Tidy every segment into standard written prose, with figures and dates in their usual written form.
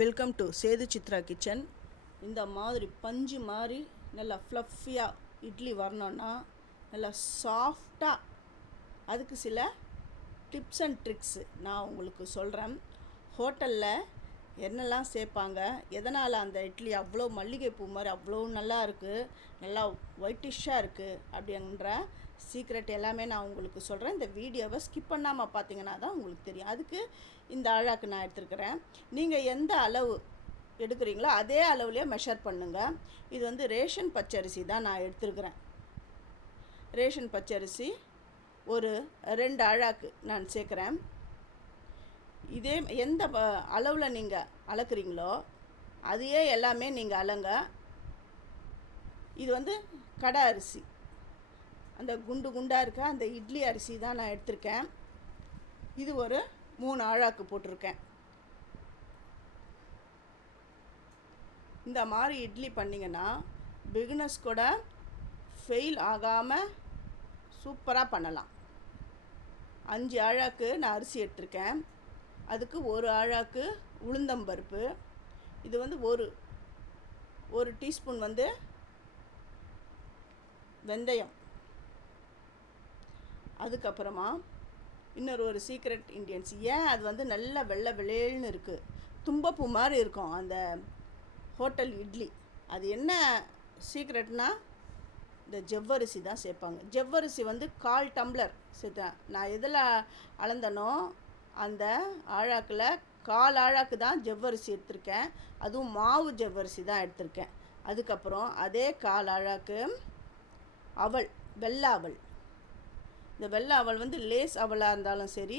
Welcome to Sethu Chitra kitchen. இந்த மாதிரி பஞ்சு மாதிரி நல்லா ஃப்ளஃபியாக இட்லி வரணுன்னா நல்லா சாஃப்டாக அதுக்கு சில டிப்ஸ் அண்ட் ட்ரிக்ஸு நான் உங்களுக்கு சொல்கிறேன். ஹோட்டலில் என்னெல்லாம் சேர்ப்பாங்க, எதனால் அந்த இட்லி அவ்வளோ மல்லிகைப்பூ மாதிரி அவ்வளோ நல்லா இருக்குது, நல்லா ஒயிட்டிஷ்ஷாக இருக்குது அப்படின்ற சீக்ரெட் எல்லாமே நான் உங்களுக்கு சொல்கிறேன். இந்த வீடியோவை ஸ்கிப் பண்ணாமல் பார்த்தீங்கன்னா தான் உங்களுக்கு தெரியும். அதுக்கு இந்த அழாக்கு நான் எடுத்துருக்கிறேன். நீங்கள் எந்த அளவு எடுக்கிறீங்களோ அதே அளவுலேயே மெஷர் பண்ணுங்கள். இது வந்து ரேஷன் பச்சரிசி தான் நான் எடுத்துருக்கிறேன். ரேஷன் பச்சரிசி ஒரு 2 அழாக்கு நான் சேர்க்குறேன். இதே எந்த அளவில் நீங்கள் அளக்குறீங்களோ அதையே எல்லாமே நீங்கள் அளங்க. இது வந்து கடை அரிசி, அந்த குண்டு குண்டாக இருக்க அந்த இட்லி அரிசி தான் நான் எடுத்திருக்கேன். இது ஒரு 3 அழாக்கு போட்டிருக்கேன். இந்த மாதிரி இட்லி பண்ணிங்கன்னா பிகினர்ஸ் கூட ஃபெயில் ஆகாமல் சூப்பராக பண்ணலாம். 5 அழாக்கு நான் அரிசி எடுத்திருக்கேன். அதுக்கு 1 அழாக்கு உளுந்தம்பருப்பு. இது வந்து ஒரு டீஸ்பூன் வந்து வெந்தயம். அதுக்கப்புறமா இன்னொரு சீக்ரெட் இன்க்ரீடியன்ஸ். ஏன் அது வந்து நல்ல வெள்ளை வெள்ளேல்னு இருக்குது, தும்பப்பூ மாதிரி இருக்கும் அந்த ஹோட்டல் இட்லி. அது என்ன சீக்ரெட்னா இந்த ஜவ்வரிசி தான் சேர்ப்பாங்க. ஜவ்வரிசி வந்து 1/4 டம்ளர் சேர்த்தேன். நான் எதில் அளந்தனோ அந்த அழாக்கில் 1/4 அழாக்கு தான் ஜவ்வரிசி எடுத்திருக்கேன். அதுவும் மாவு ஜவ்வரிசி தான் எடுத்திருக்கேன். அதுக்கப்புறம் அதே 1/4 அழாக்கு அவல், வெள்ளை அவல். இந்த வெள்ளை அவல் வந்து லேஸ் அவலாக இருந்தாலும் சரி,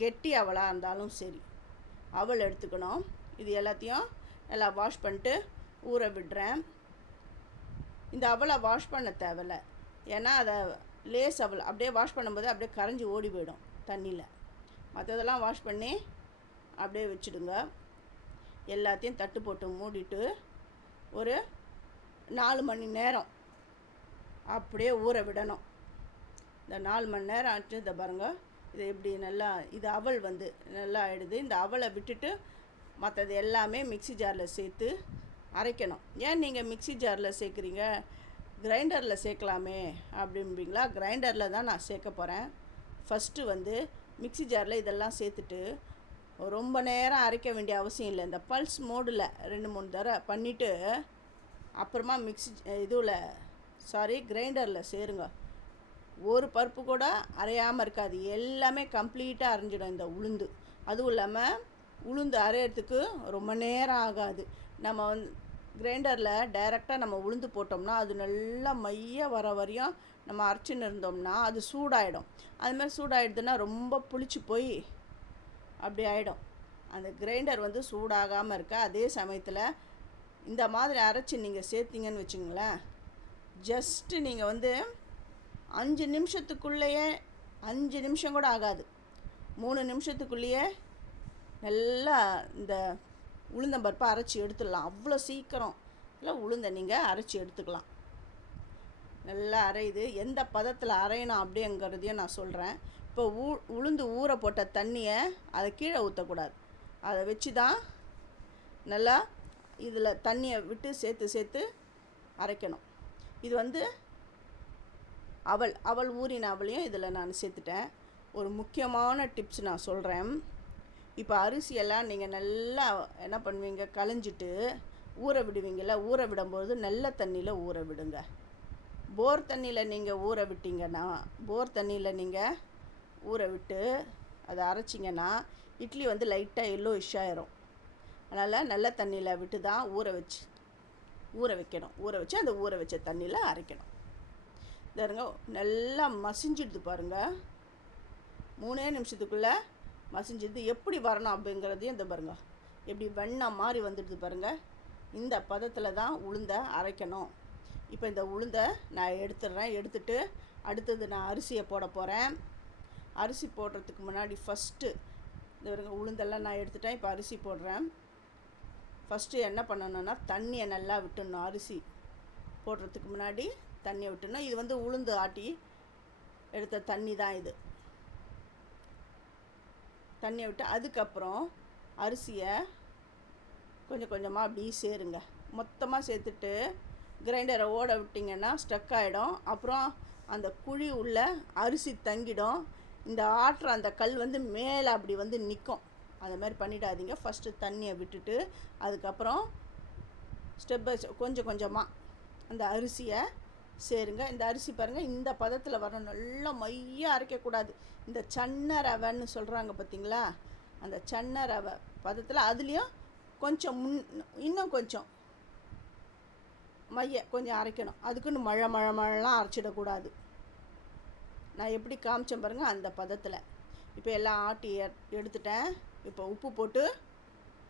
கெட்டி அவலாக இருந்தாலும் சரி, அவல் எடுத்துக்கணும். இது எல்லாத்தையும் நல்லா வாஷ் பண்ணிட்டு ஊற விடுறேன். இந்த அவலை வாஷ் பண்ண தேவையில்லை, ஏன்னா அதை லேஸ் அவல் அப்படியே வாஷ் பண்ணும்போது அப்படியே கரைஞ்சி ஓடி போயிடும் தண்ணியில். மற்றதெல்லாம் வாஷ் பண்ணி அப்படியே வச்சுடுங்க. எல்லாத்தையும் தட்டு போட்டு மூடிட்டு ஒரு 4 மணி நேரம் அப்படியே ஊற விடணும். இந்த 4 மணி நேரம் ஆச்சு. இதை பாருங்கள், இது எப்படி நல்லா இது அவல் வந்து நல்லா ஆகிடுது. இந்த அவலை விட்டுட்டு மற்றது எல்லாமே மிக்ஸி ஜாரில் சேர்த்து அரைக்கணும். ஏன் நீங்கள் மிக்ஸி ஜாரில் சேர்க்குறீங்க, கிரைண்டரில் சேர்க்கலாமே அப்படிம்பீங்களா? கிரைண்டரில் தான் நான் சேர்க்க போகிறேன். ஃபஸ்ட்டு வந்து மிக்ஸி ஜாரில் இதெல்லாம் சேர்த்துட்டு ரொம்ப நேரம் அரைக்க வேண்டிய அவசியம் இல்லை. இந்த பல்ஸ் மோடில் 2-3 தடவை பண்ணிவிட்டு அப்புறமா கிரைண்டரில் சேருங்க. ஒரு பருப்பு கூட அரையாமல் இருக்காது, எல்லாமே கம்ப்ளீட்டாக அரைஞ்சிடும் இந்த உளுந்து. அதுவும் இல்லாமல் உளுந்து அரையிறதுக்கு ரொம்ப நேரம் ஆகாது. நம்ம வந்து கிரைண்டரில் டைரெக்டாக நம்ம உளுந்து போட்டோம்னா அது நல்லா மைய வர வரையும் நம்ம அரைச்சின்னு இருந்தோம்னா அது சூடாகிடும். அதுமாதிரி சூடாகிடுதுன்னா ரொம்ப புளிச்சு போய் அப்படி ஆகிடும். அந்த கிரைண்டர் வந்து சூடாகாமல் இருக்க. அதே சமயத்தில் இந்த மாதிரி அரைச்சி நீங்கள் சேர்த்திங்கன்னு வச்சுங்களேன், ஜஸ்ட்டு நீங்கள் வந்து 5 நிமிஷத்துக்குள்ளேயே, 5 நிமிஷம் கூட ஆகாது, 3 நிமிஷத்துக்குள்ளேயே நல்லா இந்த உளுந்தம்பருப்பை அரைச்சி எடுத்துடலாம். அவ்வளோ சீக்கிரம் இல்லை உளுந்தை நீங்கள் அரைச்சி எடுத்துக்கலாம். நல்லா அரையுது. எந்த பதத்தில் அரையணும் அப்படிங்கிறதையும் நான் சொல்கிறேன். இப்போ உளுந்து ஊற போட்ட தண்ணியை அதை கீழே ஊற்றக்கூடாது, அதை வச்சு தான் நல்லா இதில் தண்ணியை விட்டு சேர்த்து அரைக்கணும். இது வந்து அவல் ஊறின அவளையும் இதில் நான் சேர்த்துட்டேன். ஒரு முக்கியமான டிப்ஸ் நான் சொல்கிறேன். இப்போ அரிசியெல்லாம் நீங்கள் நல்லா என்ன பண்ணுவீங்க, களைஞ்சிட்டு ஊற விடுவீங்கள. ஊற விடும்போது நல்ல தண்ணியில் ஊற விடுங்க. போர் தண்ணியில் நீங்கள் ஊற விட்டிங்கன்னா, போர் தண்ணியில் நீங்கள் ஊற விட்டு அதை அரைச்சிங்கன்னா இட்லி வந்து லைட்டாக எல்லோயிஷ் ஆயிரும். அதனால் நல்ல தண்ணியில் விட்டு தான் ஊற வைக்கணும். ஊற வச்சு அந்த ஊற வச்ச தண்ணியில் அரைக்கணும். பாருங்க, நல்லா மசிஞ்சிடுது பாருங்கள். 3 நிமிஷத்துக்குள்ளே மசிஞ்சிடுது. எப்படி வரணும் அப்படிங்கிறதையும் இந்த பாருங்கள், எப்படி வெண்ணெய் மாதிரி வந்துடுது பாருங்கள். இந்த பதத்தில் தான் உளுந்தை அரைக்கணும். இப்போ இந்த உளுந்தை நான் எடுத்துடுறேன். எடுத்துட்டு அடுத்தது நான் அரிசியை போட போகிறேன். அரிசி போடுறதுக்கு முன்னாடி ஃபஸ்ட்டு இந்த பாருங்க, உளுந்தெல்லாம் நான் எடுத்துட்டேன். இப்போ அரிசி போடுறேன். ஃபஸ்ட்டு என்ன பண்ணணுன்னா தண்ணியை நல்லா விட்டுடணும். அரிசி போடுறதுக்கு முன்னாடி தண்ணியை விட்டுடணும். இது வந்து உளுந்து ஆட்டி எடுத்த தண்ணி தான் இது. தண்ணியை விட்டு அதுக்கப்புறம் அரிசியை கொஞ்சம் கொஞ்சமாக அப்படி சேருங்க. மொத்தமாக சேர்த்துட்டு கிரைண்டரை ஓட விட்டிங்கன்னா ஸ்டக் ஆகிடும். அப்புறம் அந்த குழி உள்ள அரிசி தங்கிடும். இந்த ஆட்டுற அந்த கல் வந்து மேலே அப்படி வந்து நிற்கும். அது மாதிரி பண்ணிடாதீங்க. ஃபஸ்ட்டு தண்ணியை விட்டுட்டு அதுக்கப்புறம் ஸ்டெப் பை கொஞ்சம் கொஞ்சமாக அந்த அரிசியை சேருங்க. இந்த அரிசி பாருங்கள், இந்த பதத்தில் வரணும். நல்லா மையாக அரைக்கக்கூடாது. இந்த சன்ன ரவைன்னு சொல்கிறாங்க பார்த்தீங்களா, அந்த சன்ன ரவை பதத்தில் அதுலேயும் கொஞ்சம் இன்னும் கொஞ்சம் மைய கொஞ்சம் அரைக்கணும். அதுக்குன்னு மழைலாம் அரைச்சிடக்கூடாது. நான் எப்படி காமிச்சேன் பாருங்கள், அந்த பதத்தில். இப்போ எல்லாம் ஆட்டி எடுத்துட்டேன். இப்போ உப்பு போட்டு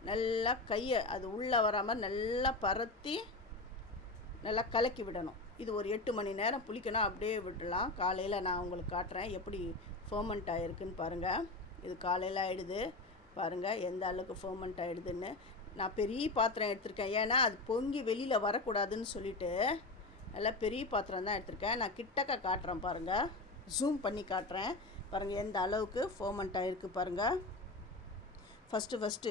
நல்லா கையை அது உள்ளே வராமல் நல்லா பரத்தி நல்லா கலக்கி விடணும். இது ஒரு 8 மணி நேரம் புளிக்கணும். அப்படியே விடலாம். காலையில் நான் உங்களுக்கு காட்டுறேன் எப்படி ஃபர்மெண்ட் ஆகிருக்குன்னு பாருங்கள். இது காலையில் ஆகிடுது பாருங்கள், எந்த அளவுக்கு ஃபர்மெண்ட் ஆகிடுதுன்னு. நான் பெரிய பாத்திரம் எடுத்திருக்கேன். ஏன்னா அது பொங்கி வெளியில் வரக்கூடாதுன்னு சொல்லிவிட்டு நல்லா பெரிய பாத்திரம் தான் எடுத்திருக்கேன். நான் கிட்டக்க காட்டுறேன் பாருங்கள், ஜூம் பண்ணி காட்டுறேன் பாருங்கள் எந்த அளவுக்கு ஃபர்மெண்ட் ஆகிருக்கு பாருங்கள். ஃபஸ்ட்டு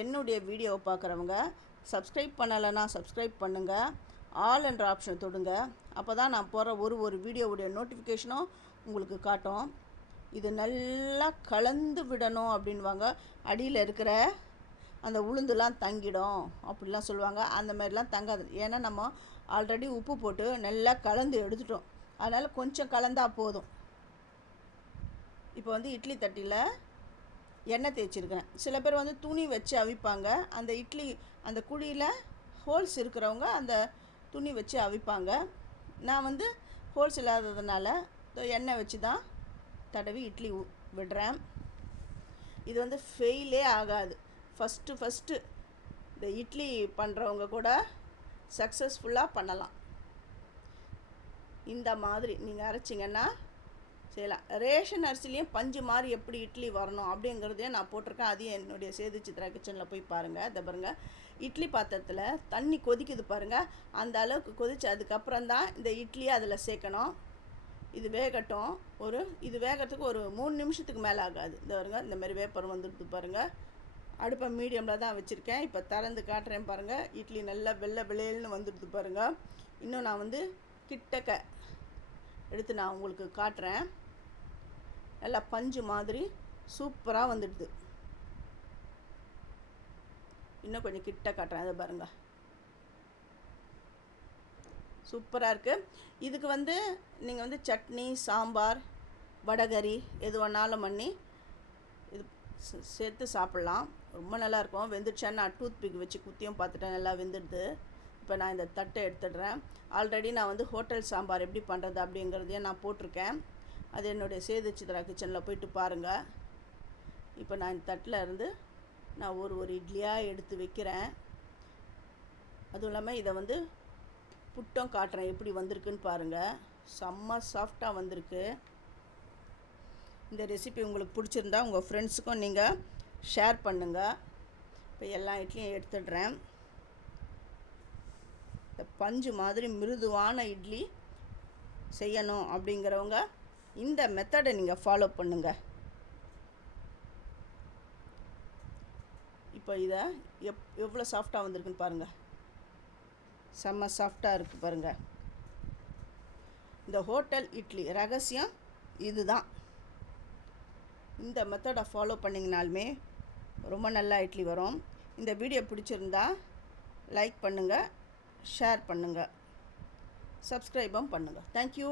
என்னுடைய வீடியோவை பார்க்குறவங்க சப்ஸ்கிரைப் பண்ணலைன்னா சப்ஸ்கிரைப் பண்ணுங்கள். ஆல் என்ற ஆப்ஷனை தொடுங்க. அப்போ தான் நான் போகிற ஒரு வீடியோவுடைய நோட்டிஃபிகேஷனும் உங்களுக்கு காட்டும். இது நல்லா கலந்து விடணும் அப்படின்வாங்க. அடியில் இருக்கிற அந்த உளுந்துலாம் தங்கிடும் அப்படிலாம் சொல்லுவாங்க. அந்த மாதிரிலாம் தங்காது. ஏன்னா நம்ம ஆல்ரெடி உப்பு போட்டு நல்லா கலந்து எடுத்துட்டோம். அதனால் கொஞ்சம் கலந்தால் போதும். இப்போ வந்து இட்லி தட்டியில் எண்ணெய் தேய்ச்சிருக்கேன். சில பேர் வந்து துணி வச்சு அவிப்பாங்க. அந்த இட்லி அந்த குழியில் ஹோல்ஸ் இருக்கிறவங்க அந்த துணி வச்சு அவிப்பாங்க. நான் வந்து ஹோல்ஸ் இல்லாததுனால எண்ணெய் வச்சு தான் தடவி இட்லி விடுறேன். இது வந்து ஃபெயிலே ஆகாது. ஃபஸ்ட்டு இந்த இட்லி பண்ணுறவங்க கூட சக்ஸஸ்ஃபுல்லாக பண்ணலாம். இந்த மாதிரி நீங்கள் அரைச்சிங்கன்னா செய்யலாம். ரேஷன் அரிசிலையும் பஞ்சு மாதிரி எப்படி இட்லி வரணும் அப்படிங்கிறதையும் நான் போட்டிருக்கேன். அதையும் என்னுடைய சேது சித்ரா கிச்சனில் போய் பாருங்கள். இதை பாருங்கள், இட்லி பாத்திரத்தில் தண்ணி கொதிக்குது பாருங்கள். அந்த அளவுக்கு கொதிச்சு அதுக்கப்புறம் தான் இந்த இட்லியை அதில் சேர்க்கணும். இது வேகட்டும். இது வேகிறதுக்கு ஒரு 3 நிமிஷத்துக்கு மேலே ஆகாது. இந்த பாருங்கள், இந்த மாதிரி வேப்பர் வந்துடுது பாருங்கள். அடுப்பை மீடியமில் தான் வச்சுருக்கேன். இப்போ திறந்து காட்டுறேன் பாருங்கள். இட்லி நல்லா வெள்ளை வெள்ளையல்னு வந்துடுது பாருங்கள். இன்னும் நான் வந்து கிட்டக்க எடுத்து நான் உங்களுக்கு காட்டுறேன். நல்லா பஞ்சு மாதிரி சூப்பராக வந்துடுது. இன்னும் கொஞ்சம் கிட்ட காட்டுறேன். அதை பாருங்க, சூப்பராக இருக்குது. இதுக்கு வந்து நீங்கள் வந்து சட்னி, சாம்பார், வடகரி எது வேணாலும் பண்ணி இது சேர்த்து சாப்பிட்லாம். ரொம்ப நல்லாயிருக்கும். வெந்துடுச்சான்னு நான் டூத் பிக் வச்சு குத்தியும் பார்த்துட்டேன். நல்லா வெந்துடுது. இப்போ நான் இந்த தட்டை எடுத்துடுறேன். ஆல்ரெடி நான் வந்து ஹோட்டல் சாம்பார் எப்படி பண்ணுறது அப்படிங்கிறதையும் நான் போட்டிருக்கேன். அது என்னுடைய சேது சித்ரா கிச்சனில் போயிட்டு பாருங்கள். இப்போ நான் இந்த தட்டில் இருந்து நான் ஒரு இட்லியாக எடுத்து வைக்கிறேன். அதுவும் இல்லாமல் இதை வந்து புட்டும் காட்டுறேன் எப்படி வந்திருக்குன்னு பாருங்கள். செம்ம சாஃப்டாக வந்திருக்கு. இந்த ரெசிபி உங்களுக்கு பிடிச்சிருந்தா உங்கள் ஃப்ரெண்ட்ஸுக்கும் நீங்கள் ஷேர் பண்ணுங்கள். இப்போ எல்லா இட்லியும் எடுத்துடுறேன். இந்த பஞ்சு மாதிரி மிருதுவான இட்லி செய்யணும் அப்படிங்கிறவங்க இந்த மெத்தடை நீங்கள் ஃபாலோ பண்ணுங்கள். இப்போ இதை எவ்வளோ சாஃப்டாக வந்திருக்குன்னு பாருங்கள். செம்ம சாஃப்டாக இருக்குது பாருங்கள். இந்த ஹோட்டல் இட்லி ரகசியம் இதுதான். இந்த மெத்தடை ஃபாலோ பண்ணிங்கனாலுமே ரொம்ப நல்லா இட்லி வரும். இந்த வீடியோ பிடிச்சிருந்தா லைக் பண்ணுங்கள், ஷேர் பண்ணுங்கள், சப்ஸ்கிரைபும் பண்ணுங்கள். தேங்க்யூ.